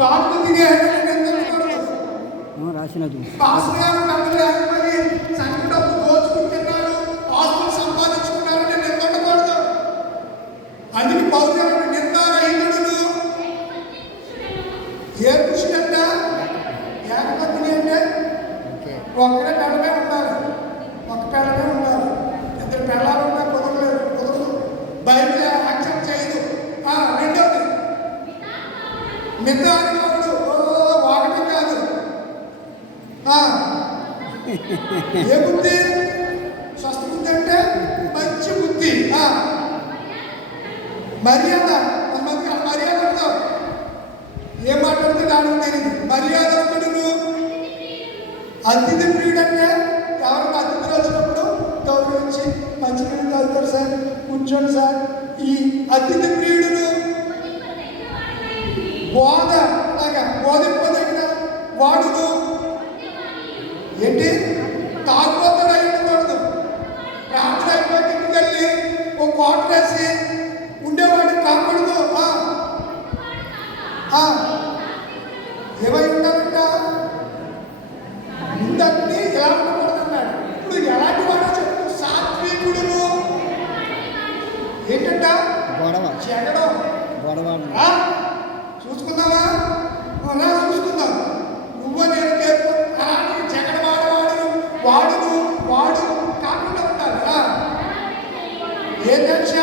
కాళ్ళు తినేయాలని రాసినది పాస్టర్ గారు డబ్బులు లేకపోయి సంఘ డబ్బు దోచుకుంటున్నారు, ఆస్తులు సంపాదించుకున్నారని నేను ఉండకూడదు. అందుకే పౌరులు నిందారహితుడు ఏ కృష్ణంట ఏకపత్ని అంటే ఒక్కడే పెళ్ళమే ఉండాలి, ఒక పెళ్ళమే ఉండాలి. ఇద్దరు పెళ్ళాలు ఉన్నా కుదరదు. బైబిల్ యాక్సెప్ట్ చేయదు. రెండోది నిందారహితుడు ఒకటి కాదు. ఏ బుద్ధి? స్వస్థ బుద్ధి అంటే మంచి బుద్ధి. మర్యాద మర్యాద ఉండదు. ఏం మాట్లాడితే దానికి తెలియదు. మర్యాదస్తుడు అతిథి ప్రియుడు అంటే ఎవరైనా అతిథులు వచ్చినప్పుడు గౌరవించి మంచినీళ్ళు తాగుతారు సార్, కూర్చోండి సార్. ఈ అతిథి ప్రియుడును బోధింపదగిన వాడును ఏంటి తాగుబోతాడు అయి ఉండకూడదు. ప్రార్థన అయిపోయి ఇంటికి వెళ్ళి ఓ కోట వేసి ఉండేవాడిని కాకూడదు. ఏమై ఉండాలంట? ముందన్నీ ఎలా ఉండకూడదు అన్నాడు. ఇప్పుడు ఎలాంటి వాడో చెప్పు. సాత్వికుడును ఏంటంట? చెగడం. చూసుకుందామా? చూసుకుందాం. నువ్వు నేను పేరు అలాంటి చెగడవాడు వాడు కాకుండా ఉంటాడు. ఏంటంట?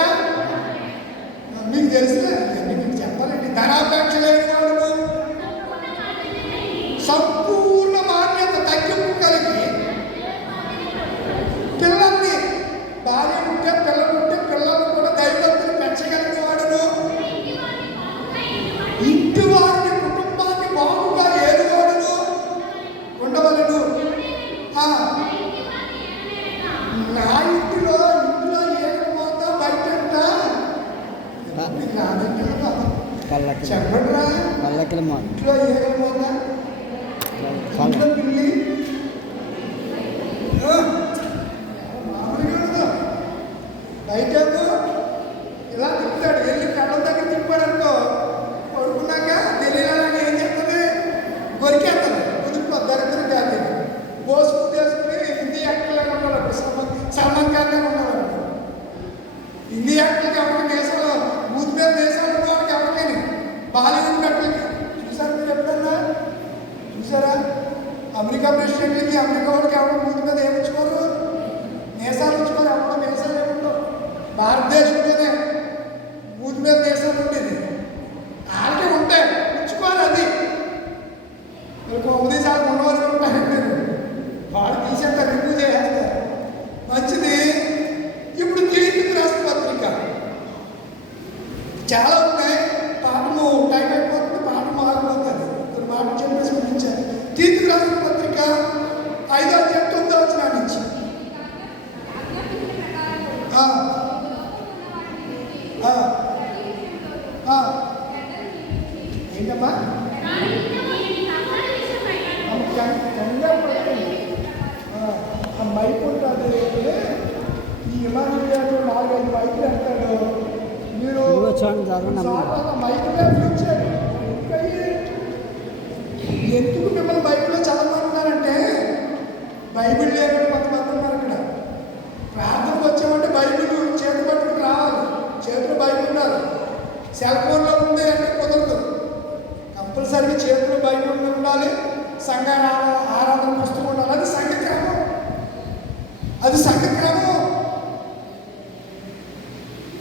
మీకు తెలిసిన మీకు చెప్పాలండి. ధనాపేక్ష లేని వాడు, సంపూర్ణ మాన్యత తగ్గింపు కలిగి పిల్లల్ని భార్య ఉంటే పిల్లలు కూడా దైవభక్తులు పెంచగలిగిన వాడును, ఇంటి వారిని కుటుంబాన్ని బాగుగా ఏడువాడును ఉండవలను. నా ఇంట్లో ఏకపోతా బయట చెప్పండిరా. ఇంట్లో ఏకపోతా ఇంట్లో పిల్లి మామూలుగా బయట ఇలా తిప్పుతాడు. వెళ్ళి కళ్ళ దగ్గర తిప్పాడు అనుకో, పడుకున్నాక తెలియలాగా ఏం చెప్తుంది? గొరికేస్తుంది. కుదురుకో దరిద్రం కాదు. పోసుకు తీసుకుని హిందీ యాక్టర్లాగా ఉండాలి. సల్మాన్ ఖాన్ లాగా ఉండాలి. హిందీ యాక్టర్కి ఎవరికి దేశాలు బూత్ మీద దేశాలు వాడికి ఎవరికైనా బాలీవుడ్ కట్టలకి చూసారు. మీరు ఎప్పుడన్నా చూసారా? అమెరికా ప్రెసిడెంట్లకి అమెరికా వాడికి ఎవరు బూత్ మీద ఏమించుకోరు, దేశాలు ఉంచుకోరు. ఎవరో దేశాలు ఏముండవు. భారతదేశంలోనే బూత్ మీద దేశాలు ఉండేది. వాళ్ళకే ఉంటాయి, ఉంచుకోరు. అది కొద్ది సార్లు ఉన్నవాళ్ళు ఉంటాయంటే వాడు తీసేంత రివ్యూ చేస్తారు. మంచిది. ఇప్పుడు తీర్పుకి రాష్ట్ర పత్రిక చాలా ఉన్నాయి. పాఠము టైం అయిపోతుంది, పాఠం ఆగిపోతుంది. కొన్ని మాటలు చెప్పేసి ముగించారు. తీర్పుకి రాష్ట్ర పత్రిక 5వ అధ్యాయం 9వ వచనం నుంచి ఏంటమ్మా? మైక్ ఉంటుంది. ఈ ఇమానియాలో 4-5 మైకులు అంటాడు. మీరు మైకులే ఫ్యూచర్. ఎందుకు మిమ్మల్ని బైబిల్లో చదవమంటున్నారంటే బైబిల్ లేదని కొంతమంది ఉన్నారు ఇక్కడ. ప్రార్థనకు వచ్చామంటే బైబిల్ చేతి పట్టుకు రావాలి, చేతిలో బైబిల్ ఉండాలి. సెల్ ఫోన్లో ఉంది అంటే కుదరదు. కంపల్సరీగా చేతిలో బైబిల్ ఉండాలి. సంఘ ఆరాధన పుస్తకం ఉండాలి. అది సంఘక్రమం.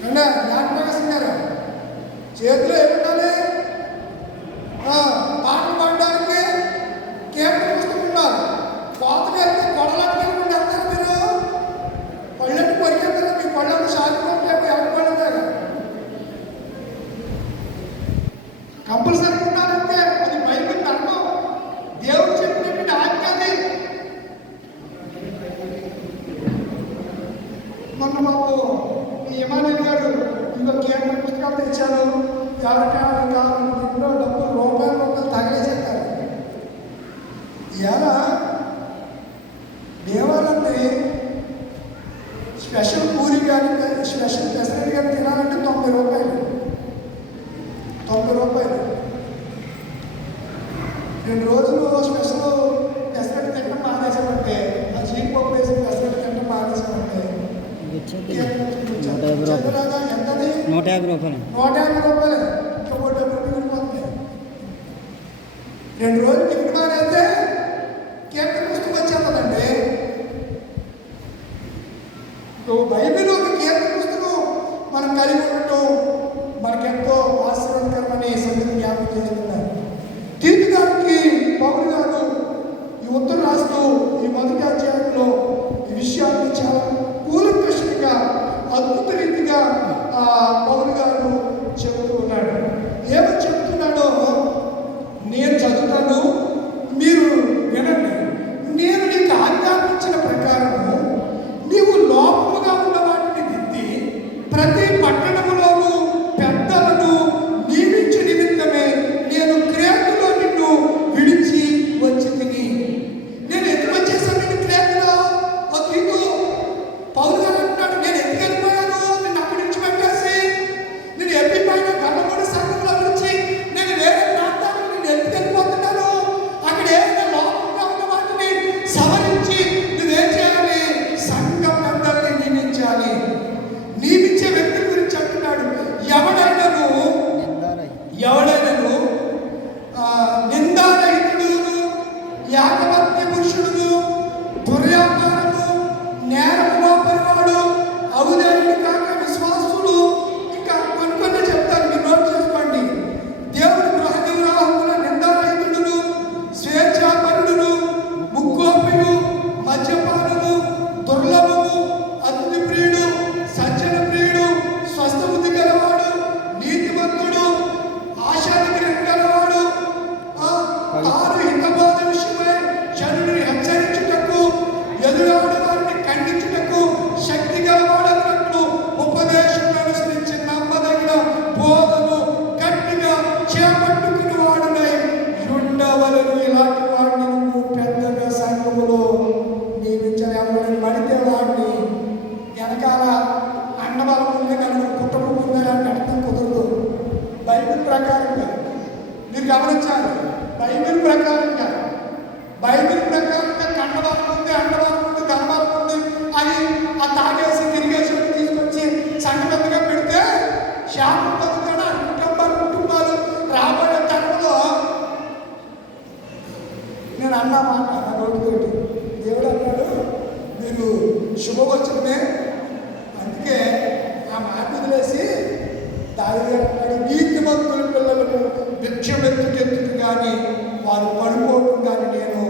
అంటే జ్ఞాపకం గారు చేతిలో ఏముండాలి? పాటలు పాడడానికి కీర్తన పుస్తకం ఉండాలి. కోతకి వెళ్తే కొడలాంటి వెళ్తారు. మీరు పళ్ళెట్టు పరిగెత్తారు. మీ పళ్ళను సాగిపోతే ఎవరి పళ్ళు కదా కంపల్సరీ ఉండాలంటే అది బైబిల్ ధర్మం. దేవుడు చెప్పినటువంటి ఆజ్ఞ అది. మొన్న మాకు ఈ ఇమానుయేల్ గారు ఇంకో కీర్తన పుస్తకాలు తెచ్చారు. ఎవరికైనా ఇంట్లో డబ్బులు రూపాయలు తగిలేసేస్తారు. ఇలా దేవాలయాన్ని స్పెషల్ పూరి కానీ స్పెషల్ పెసరెట్ కానీ తినాలంటే 90 రూపాయలు. 2 రోజులు స్పెషల్ పెసరట్టు తినడం మానేసామంటే, ఆ జీడిపప్పు వేసి పెసరట్టు తినడం మానేసామంటే చంద్రరాగా ఎంతది 150 రూపాయలు. 150 రూపాయలు. ఇంకా 100 రూపాయలు వెళ్ళిపోతుంది. 2 రోజులు టికెట్ మానేస్తే కీర్తన పుస్తకం వచ్చేస్తుందండి. బైబిల్ ఒక కీర్తన పుస్తకం మనం కలిగి ఉండటం మనకెంతో ఆశీర్వాదకరమని సంగతి జ్ఞాపకం చేస్తున్నారు. తీతు గారికి పౌలు గారు ఈ ఉత్తరం రాస్తూ ఈ మొదటి అధ్యాయంలో ఈ విషయాన్ని చాలా కూలంకషంగా అద్భుత రీతిగా పౌలు గారు చెబుతూ ఉన్నాడు. ఏమని చెబుతున్నాడో నేను చదువుతాను, మీరు వినండి. నేను నీకు ఆజ్ఞాపించిన ప్రకారము నీవు లోపముగా ఉన్న వాటిని దిద్ది ప్రతి పట్టణములోనూ పెద్దలను నియమించు నిమిత్తమే నేను క్రేతులో నిన్ను విడిచి వచ్చి తిని. నేను ఎందుకు వచ్చేసాను నేను క్రేతులో? తీతు పౌలు గారు అంటున్నాడు, నేను ఎందుకు వెళ్ళిపోయాను నిన్ను అక్కడి నుంచి పెట్టేసి, నేను వెళ్ళిపోయిన గల్లమూడి సంఘంలో నుంచి నేను వేరే ప్రాంతానికి నేను ఎందుకు వెళ్ళిపోతున్నాను? అక్కడ ఏదైనా లోపంగా ఉన్న వాటిని సవరించి నువ్వేం చేయాలి? సంఘ పెద్దల్ని నియమించాలి. నియమించే వ్యక్తి గురించి అంటున్నాడు. ఎవడైనాను నిందారహితుడును, యాకపత్య పురుషుడును, దుర్వ్యాపారము, నేరము మోపనివాడు, ఔదార్యుడు కాక విశ్వాసుడు, ఇంకా కొన్ని చెప్తాను, మీరు నోట్ చేసుకోండి. దేవుని గృహ నిర్వాహకుల నిందారహితుడును, స్వేచ్ఛాపరుడును, ముక్కోపియు, మద్యపానము, దుర్లభము, అతిథి ప్రియుడు, సజ్జన ప్రియుడు, స్వస్థ బుద్ధి గలవాడు, నీతిమంతుడు, ఆశానిగ్రహం గలవాడు, తాను హితబోధ విషయమై జనుడిని హెచ్చరించుటకు, ఎదురాడు వారిని ఖండించుటకు శక్తి గలవాడన్నట్లు ఉపదేశం అనుసరించి నమ్మదగిన బోధను గట్టిగా చేపట్టుకుని వాడునై ఉండవలను. ఇలాంటి వాడిని నువ్వు పెద్దగా సంఘములో నియమించాలి. ఎవరిని పడితే వాడిని వెనకాల అండబలం ఉంది, నన్ను కుటుంబం ఉందని అని అర్థం కుదరదు. బైబిల్ ప్రకారంగా మీరు గమనించాలి. బైబిల్ ప్రకారంగా కండబలం ఉంది, అండబలం ఉంది, ధనబలం ఉంది అని ఆ తాగేసి తిరిగేసి తీసుకొచ్చి సంఘబద్ధంగా పెడితే శాపం పొందుతాడు. కుటుంబాలు రాబోయే తరంలో నేను అన్నా మాట నా నోటితోటి. దేవుడు అన్నాడు, మీరు శుభవచనమే, అందుకే ఆ మాట వదిలేసి దావీదు అన్నాడు, నీతిమంతుల పిల్లలకు భిక్షమెత్తుకెత్తుకు కానీ వారు పడుకోవడం కానీ నేను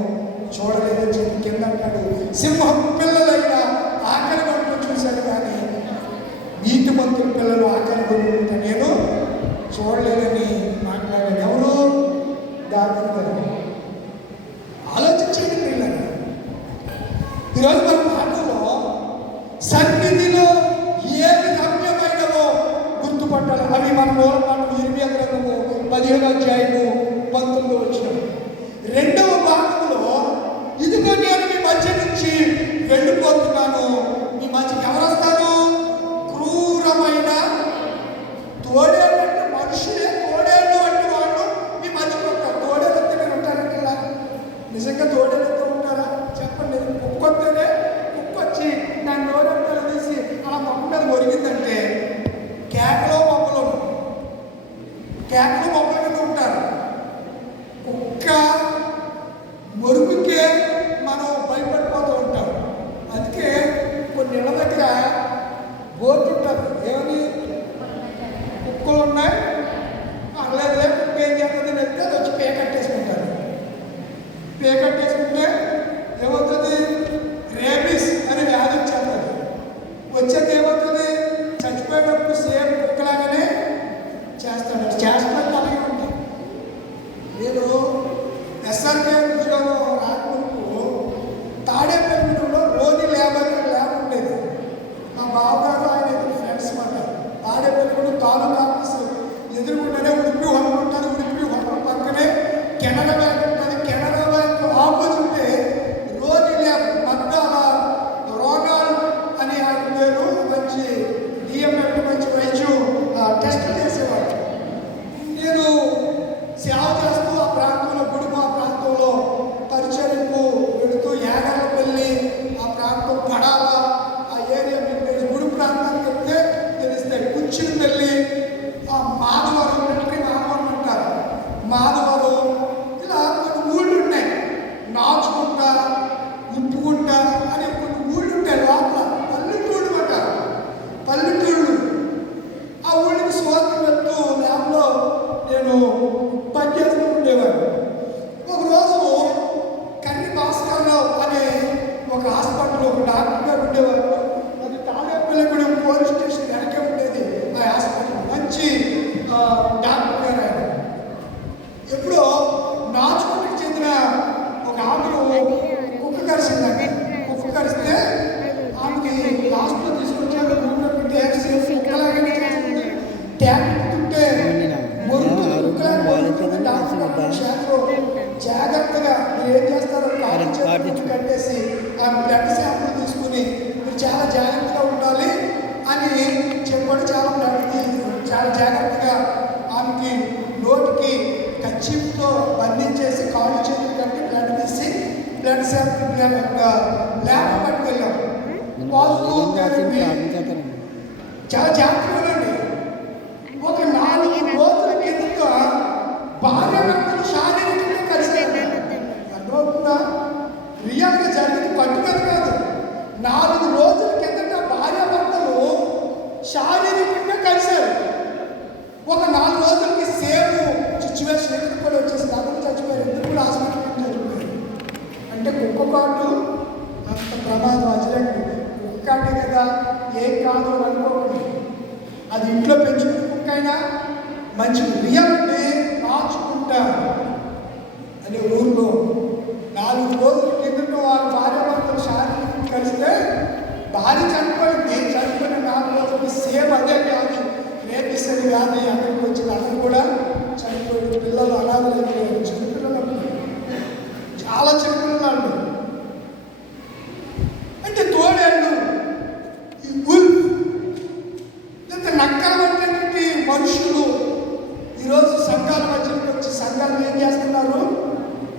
చూడలేదని చెప్పి కింద అంటాడు. సింహం పిల్లలైనా ఆకలి కొడుతూ చూశాను కానీ నీతిమంతుల పిల్లలు ఆకలి కొడుకుంటా నేను చూడలేదని మాట్లాడాడు. ఎవరు? దావీదు గారు. ఆలోచించండి పిల్లలు. ఈరోజు మన మాటల్లో సన్నిధిలో ఏది రమ్యమైనవో గుర్తుపట్టాలి. అవి మన మూల మాటలు ఇర్మియా గ్రంథము 15వ అధ్యాయము 19వ వచనం. 2వ భాగంలో ఇదిగో నేను మీ మధ్య నుంచి వెళ్ళిపోతున్నాను, మీ మధ్యకి ఎవరు వస్తారు? క్రూరమైన తోడేళ్ళు అంటే మనుషులే, తోడేళ్ళు వంటి వాళ్ళు మీ మధ్యకి ఉంటారు. తోడేళ్ళు వస్తే మీరు ఉంటారంటే ఇలా నిజంగా తోడేళ్ళతో ఉంటారా? చెప్పండి. కుక్కొస్తేనే కుక్కొచ్చి దాని నోరంతా తీసి అలా మొక్క మీద ఒరిగిందంటే కేకలో మొక్కలు కింద ఉంటారు. కుక్క మొరుగుకే మనం భయపడిపోతూ ఉంటాం. అందుకే కొన్ని ఇళ్ళ దగ్గర బోర్డు ఉంటారు, ఏమని కుక్కలు ఉన్నాయి అట్లేదు కుక్క ఏం చేస్తుంది అంటే అది వచ్చి పేకట్టేసుకుంటారు. పేకట్టేసుకుంటే ఏమవుతుంది? రేబీస్ అనే వ్యాధి వచ్చేస్తుంది. వచ్చాక ఏమవుతుంది? చచ్చిపోయేటప్పుడు సేమ్ కుక్కలాగానే చేస్తాడు. చేస్తున్నట్టు అలాగే ఉంటాయి. నేను ఎస్ఆర్కే ఉద్యోగం రాకముందు తాడేపల్లిలో రోగి ల్యాబ్ ఉండేది. మా బావగారు ఆయన ఫ్రెండ్స్ మాట. తాడేపల్లి తాలూకా ఆఫీసు ఎదురుకుంటేనే ఉడిపి హోటల్ ఉంటుంది. ఉడిపి హోటల్ పక్కనే కెనరా బ్యాంక్ ఉంటుంది. కెనరా బ్యాంక్ ఆపోజిట్ రోగి ల్యాబ్ మద్దాల రోనాల్డ్ అని ఆయన పేరు. మంచి డిఎంఎఫ్ మంచి వైద్యం టెస్ట్ చేసేవాడు. నేను సేవ చేస్తూ ఆ ప్రాంతంలో గుడి మా ప్రాంతం నేను పనిచేస్తూ ఉండేవాడు. ఒకరోజు కన్ని భాస్కర్రావు అనే ఒక హాస్పిటల్ ఒక డాక్టర్ గారు ఉండేవారు. అది తాడేపల్లిగూడెం పోలీస్ స్టేషన్ వెనకే ఉండేది ఆ హాస్పిటల్. మంచి డాక్టర్ గారు ఆయన. ఎప్పుడో నాచుకుంటకి చెందిన ఒక ఆమెను కుక్క కరిసిందంట. కుక్క కరిస్తే ఆమెకి లాస్ట్లో తీసుకొచ్చాక రూమ్లో పెట్టి కుక్కలాగానే చేస్తుంది. ట్యాబ్లెట్ తింటే జాగ్రత్తగా మీరు ఏం చేస్తారో కట్టేసి ఆ బ్లడ్ శాంపుల్ తీసుకుని మీరు చాలా జాగ్రత్తగా ఉండాలి అని చెప్పాడు. చాలా జాగ్రత్తగా ఆమెకి నోటికి కచ్చిప్తో బంధించేసి కాళ్ళు చేతులు కట్టి బ్లడ్ తీసి బ్లడ్ శాంపుల్ ల్యాబ్ పట్టుకెళ్ళాం. చాలా జాగ్రత్తగా ఉండండి. ఒక 4 రోజుల కిందట భార్య భర్తలు శారీరకంగా కలిసారు. అర్థమవుతుందా? రియల్గా జరిగింది పట్టుకది కాదు. 4 రోజుల కిందట భార్య భర్తలు శారీరకంగా కలిశారు. ఒక 4 రోజులకి సేమ్ సిచ్యువేషన్ ఎదురు కూడా వచ్చేసి అందరూ చచ్చిపోయారు. ఇద్దరు కూడా హాస్పిటల్కి చచ్చిపోయారు. అంటే కుక్క కాటు అంత ప్రమాదం అజలండి. కుక్క కాటే కదా, ఏం కాదు అనుకోకండి. అది ఇంట్లో పెంచుకునే కుక్క అయినా మంచిది. రియల్ని నాచుకుంటా అనే ఊళ్ళో 4 రోజుల కిందట వారు భార్య భర్తలు శారీరకంగా కలిస్తే భార్య చనిపోయింది. చనిపోయిన 4 రోజులకి సేమ్ అదే వ్యాధి, రేపిస్తుంది వ్యాధి అక్కడికి వచ్చింది. అతను కూడా చనిపోయింది. పిల్లలు అనాథలైపోయారు. చిన్నపిల్లలు, చాలా చిన్నపిల్లలు. అంటే తోడేళ్ళు, ఈ ఉల్ఫ్ లేదా నక్కలు వంటి మనుషులు ఈరోజు సంఘాల మధ్యలోకి వచ్చి సంఘాలు ఏం చేస్తున్నారు?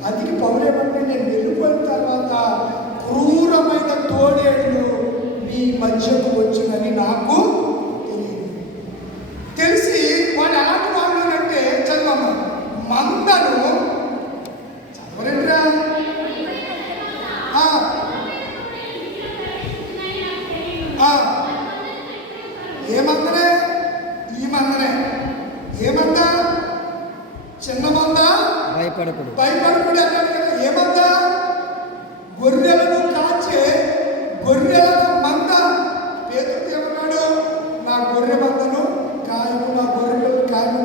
అదికి పౌరేమంటే నేను వెళ్ళిపోయిన తర్వాత క్రూరమైన తోడేళ్ళు మీ మధ్యకు వచ్చిందని నాకు తెలిసి వాళ్ళు ఎలాంటి వాళ్ళు అంటే చదవమ్మ మందను చదవలేదురా. ఏమందనే? ఈ మందనే. ఏమందా? చిన్న మంద భయపడకుడు అన్నాడు కదా. ఏమందా? గొర్రెలను కాచే గొర్రెల మంద. పేతురు ఏమన్నాడు? నా గొర్రె మందను కాయము, నా గొర్రెలు కాయము,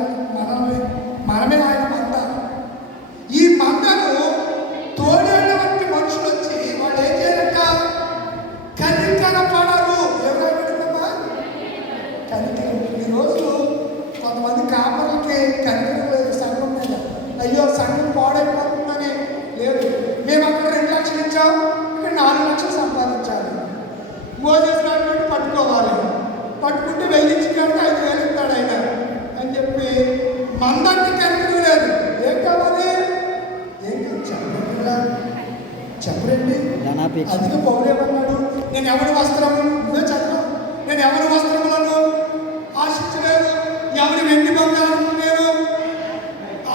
మనమే ఆయన మంద. ఈ మందను తోడేళ్ళ వంటి మనుషులు వచ్చి వాళ్ళు ఏం చేయాలంట? కనికరపడరు. ఎవరైనా పెడుతుందమ్మా కనికరం. ఈరోజు కొంతమంది కాపర్లకి కనికరం లేదు సంఘం మీద. అయ్యో సంఘం పాడైపోతుందని లేదు. మేము అక్కడ 2 లక్షలు ఇచ్చాం, ఇక్కడ 4 లక్షలు సంపాదించాలి. మోజేస్ రాబట్టి పట్టుకోవాలి. పట్టుకుంటే 1000 ఇచ్చి కంటే 5000 ఇస్తాడు ఆయన అని చెప్పి మందాన్ని కనికరం లేదు. ఏం కావాలి? ఏం చెప్పండి. అందుకే పౌరేమన్నాడు? నేను ఎవరి వస్త్రము, నువ్వే చదువు, నేను ఎవరి వస్త్రములను ఆశించలేదు, ఎవరి వెండి బంగారం నేను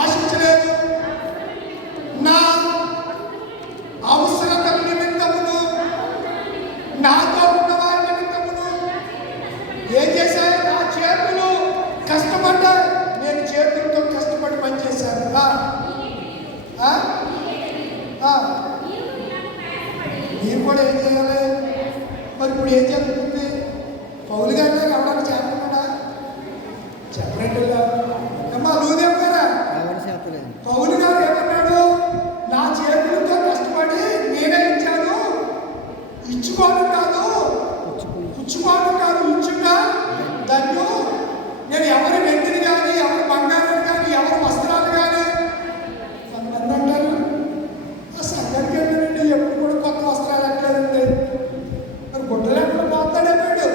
ఆశించలేదు. నా అవసరతల నిమిత్తమును, నాతో ఉన్న వారి నిమిత్తమును ఏం చేశాను? నా చేతులు కష్టపడ్డా. నేను చేతులతో కష్టపడి పనిచేశాను. మీరు కూడా ఏం చేయాలి? మరి ఇప్పుడు ఏం జరుగుతుంది? పౌలు గారిలో ఎవరైనా చేస్తున్నాడా? చెప్పరేంటిలా అమ్మా లూదేం గారా? పౌలు గారు ఏమన్నాడు? నా చేతులతో కష్టపడి నేనే ఇచ్చాను. ఇచ్చుకోవడం కాదు, పుచ్చుకోవడం కాదు, ఇచ్చుగా దాన్ని. నేను ఎవరి వెంటిని కానీ, ఎవరి బంగారం కానీ, ఎవరి వస్త్రాలు కానీ. కొంతమంది అంటారు ఆ సంఘానికి ఏంటంటే ఎప్పుడు కూడా కొత్త వస్త్రాలు ఎక్కలేదండి. మరి గుడ్డలు ఎక్కడ పోతాడేవాడు?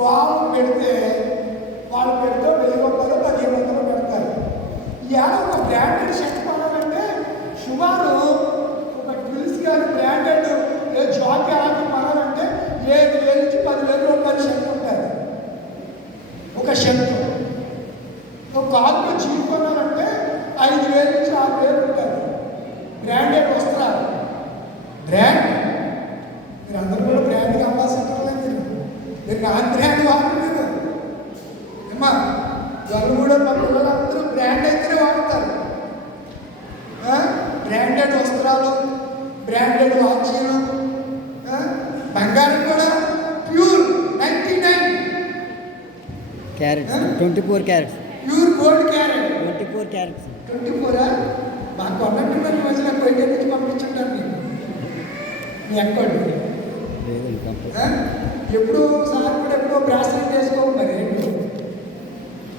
వాళ్ళు పెడితే 1000 రూపాయలు 1500 పెడతారు. ఇవాళ ఒక బ్రాండెడ్ షర్ట్ కొనాలంటే సుమారు ఒక డ్రిల్స్ కానీ బ్రాండెడ్ జాకీ అలాంటి కొనాలంటే 7,000 నుంచి 10,000 రూపాయల షర్ట్ ఉంటుంది. ఒక షర్ట్. ఒక కాల్కి జీప్ కొనాలంటే 5,000 నుంచి 6,000 ఉంటుంది. బ్రాండెడ్ వస్త్రాలు. బ్రాండ్ మీరు అందరూ కూడా బ్రాండ్గా అంబాసిడర్లే. మీరు నాన్ బ్రాండ్ వాడలేదు అమ్మా. వాళ్ళు కూడా మా పిల్లలు అందరూ బ్రాండ్ అద్దాలు, బ్రాండెడ్ వాచీలు, బంగారం కూడా pure 99 carats, 24 carats, pure gold carat 24 carats. 24 మాకు అన్నట్టు మరి మధ్యలో బయట నుంచి పంపించుంటాను మీకు మీ అక్కడు ఎప్పుడు సార్ కూడా ఎప్పుడో బ్రాస్లెట్ చేసుకోవాలి మరి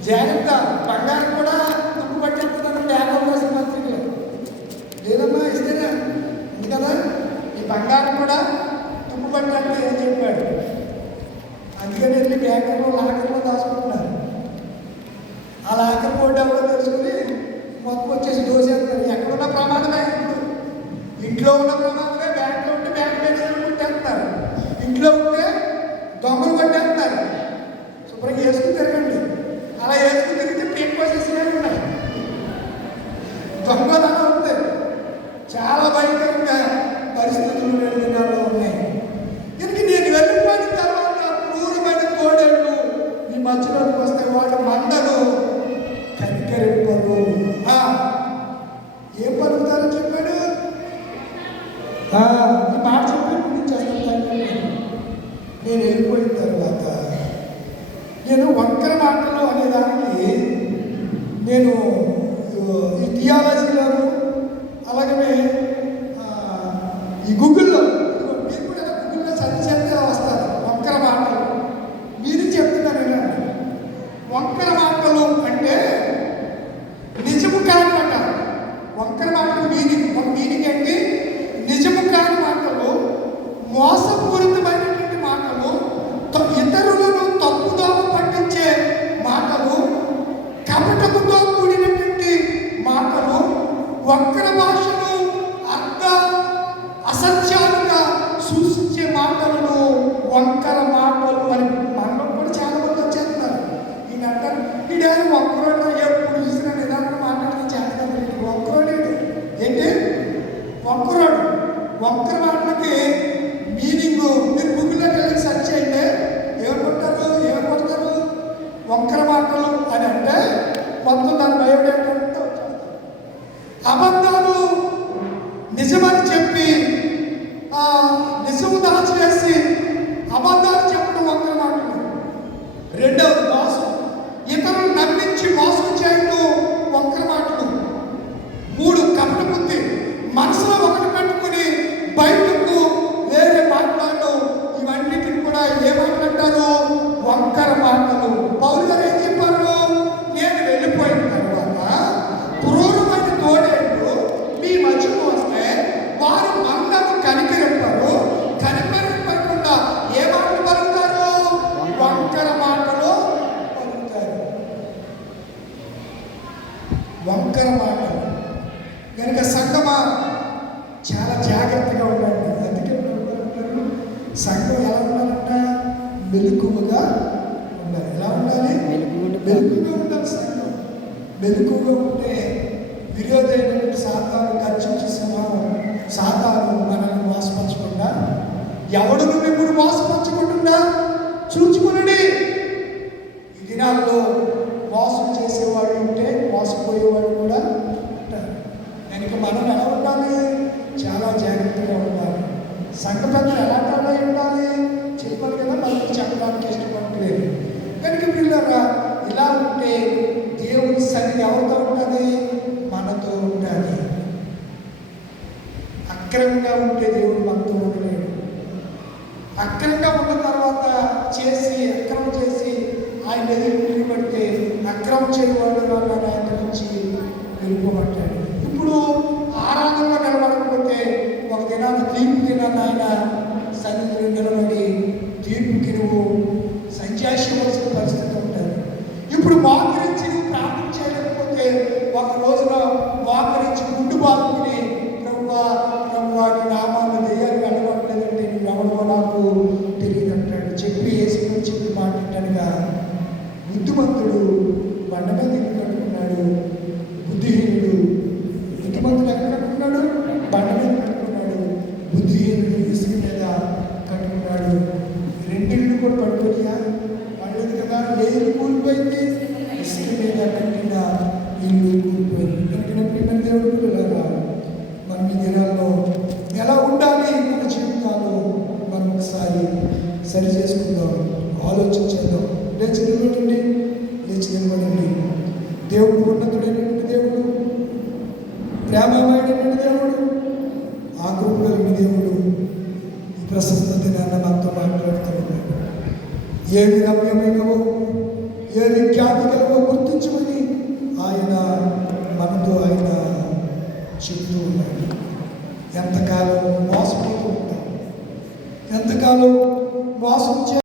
జాగ్రత్త. బంగారం కూడా తుప్పు పట్టేస్తున్నాను వ్యాపారం పత్రికలు లేదమ్మా ఇస్తేనే ఉంది కదా. ఈ బంగారం కూడా తుప్పు పట్టాలని ఏం చెప్పాడు, అందుకని వెళ్ళి బ్యాంకులో లాకర్లో దాచుకుంటున్నారు. ఆ లాకర్ బోర్డు ఎవరో తెలుసుకుని మొత్తం వచ్చేసి దోసేస్తారు. ఎక్కడున్న ప్రమాదమే, ఇంట్లో ఉన్న ప్రమాదమే, బ్యాంకులో ఉంటే బ్యాంక్ మేనేజర్ కొట్టేస్తారు, ఇంట్లో ఉంటే దొంగలు కొట్టేస్తారు. శుభ్రంగా వేసుకుని తిరగండి. అలా వేసుకుని తిరిగితే పీక్ పోసేసినే ఉన్నాయి, దొంగతనం ఉంది. చాలా భయంకరంగా పరిస్థితులు రెండు దినాల్లో ఉన్నాయి. ఇందుకు నేను వెళ్ళిపోయిన తర్వాత క్రూరమైన కోడళ్ళు ఈ మధ్యలోకి వస్తే వాడు మందను కనికరింపరు. ఏం పలుకుతారని చెప్పాడు, ఈ మాట చెప్పాడు. నేను వెళ్ళిపోయిన తర్వాత నేను వంకర మాటలు అనేదానికి నేను ఈ థియాలజీలోను అలాగనే ఈ గూగుల్లో మీరు కూడా గూగుల్లో సర్చ్ చేస్తే వస్తారు వంకర మాటలు. మీరు చెప్తున్నాను ఏంటంటే వంకర మాటలు అంటే నిజము కాని మాట. వంకర మాటలు మీనింగ్ ఏంటి? నిజము కాని మాటలు, మోసపూరితమైనటువంటి మాటలు, ఇతరులను తప్పుదోవ పట్టించే మాటలు, కపటముతో కూడినటువంటి మాటలు, వక్ర భాషను అర్థ అసత్యాలుగా సూచించే మాటలను వంకర మాటలు అని మనలో కూడా చాలా మంది వచ్చేస్తున్నారు. ఈయన అంటారు ఈడేమో వక్రోడు, ఎప్పుడు చూసిన నిదానం మాట్లాడి చేస్తాను. వక్రోడు ఏంటి? వక్రోడు. వంకర మాటలకి మీనింగ్ మీరు గూగుల్లోకి వెళ్ళి సెర్చ్ చేయండి. ఏమనుకుంటారు వంకర మాటలు అని అంటే మొత్తం దాని బయోడేటా అంతా వచ్చేస్తారు. అబద్ధాలు నిజమని చెప్పి నిజము దాచివేసి అబద్ధాలు చెప్పడం వంకర మాటలు. రెండవది మోసం, ఇతరులు నమ్మించి మోసం చేయడం వంకర మాటలు. 3 కపట బుద్ధి, మనసులో ఒకటి పెట్టుకుని బయటకు వేరే మాట్లాడడం. ఇవన్నిటిని కూడా ఏ మాట్లాడతారు? వంకర మాటలు. పౌలు గారు ఏం చెప్పారు? నేను వెళ్ళిపోయిన తర్వాత క్రూరమైన తోడేళ్ళు మీ మధ్యకు వస్తే వారు మందను కనికరింపరు. కనికరింపకుండా ఏ మాటలు పలుకుతారు? వంకర మాటలు పలుకుతారు. వంకర మాటలు కనుక సంగమా చాలా జాగ్రత్తగా ఉండండి. అందుకే సంఘం ఎలా ఉండాలంట? మెలకువగా ఉండాలి. ఎలా ఉండాలి? మెలకువగా ఉండాలి. సంఘం మెలకువగా ఉంటే విరోధైనటువంటి సాతాను ఖర్చు సాతాను మనల్ని మోసపరచకుండా, ఎవడును మిమ్మల్ని మోసపరచకుండా చూచుకునండి. ఈ దినాల్లో మోసం చేసేవాడు ఉంటే మోసపోయేవాడు కూడా ఉంటారు. కనుక మనం ఎలా ఉండాలి? చాలా జాగ్రత్తగా ఉండాలి. సంఘ పెద్దలు ఎలా ఉండాలి చెప్పాలి కదా, మనకు చెప్పడానికి ఇష్టపడలేదు. కనుక పిల్లరా ఇలా ఉంటే దేవుని సన్నిధి ఎవరితో ఉంటుంది? మనతో ఉండాలి. అక్రమంగా ఉంటే దేవుడు మనతో ఉండలేడు. అక్రమంగా ఉన్న తర్వాత అక్రమం చేసి ఆయన ఎదురు పడితే అక్రమం చేయవాడు వాళ్ళ ఆయన నుంచి వెళ్ళిపోబట్టాడు. ఇప్పుడు ఆరాధనలో నిలబడకపోతే ఒక దినాన్ని తీర్పు దినాన్ని ఆయన సన్నిధిలో నిలబడి తీర్పుకి నువ్వు సంజాయించవలసిన పరిస్థితి ఉంటుంది. ఇప్పుడు మోకరించి నువ్వు ప్రార్థన చేయలేకపోతే ఒక రోజున మోకరించి గుండు బాదుకుని ప్రభువా నీ నామాన్ని దెయ్యాలు వెళ్ళగొట్టలేదంటే నువ్వు ఎవరికో నాకు తెలియదు అంటాడు. చెప్పి వేసుకొని చెప్పి మాట్లాడగా బుద్ధిమంతుడు బండ మీద ఇల్లు కట్టుకున్నాడు, బుద్ధిహీనుడు బుద్ధిమంతుడు ఎక్కడ కట్టుకున్నాడు? బండ మీద కట్టుకున్నాడు. బుద్ధిహీనుడు ఇసుక మీద కట్టుకున్నాడు. రెండిళ్ళు కూడా పడుకోనియా పడలేదు కదా. లేదు కూలిపోయింది, ఇసుక మీద కట్టిన ఇల్లు కూలిపోయింది. కనుక పిల్లల దేవుడు పిల్లలారా మన దినాల్లో మహోన్నతుడైనటువంటి దేవుడు, ప్రేమమయుడైన దేవుడు, ఆకృతి కలిగిన దేవుడు ఈ ప్రశస్త దినాన్న మనతో మాట్లాడుతూ ఉన్నాడు. ఏవి రమ్యమైనవో ఏవి ఖ్యాతి కలవో గుర్తించమని ఆయన మనతో చెబుతూ ఉన్నాడు. ఎంతకాలం మోసపోతూ ఉంటాం, ఎంతకాలం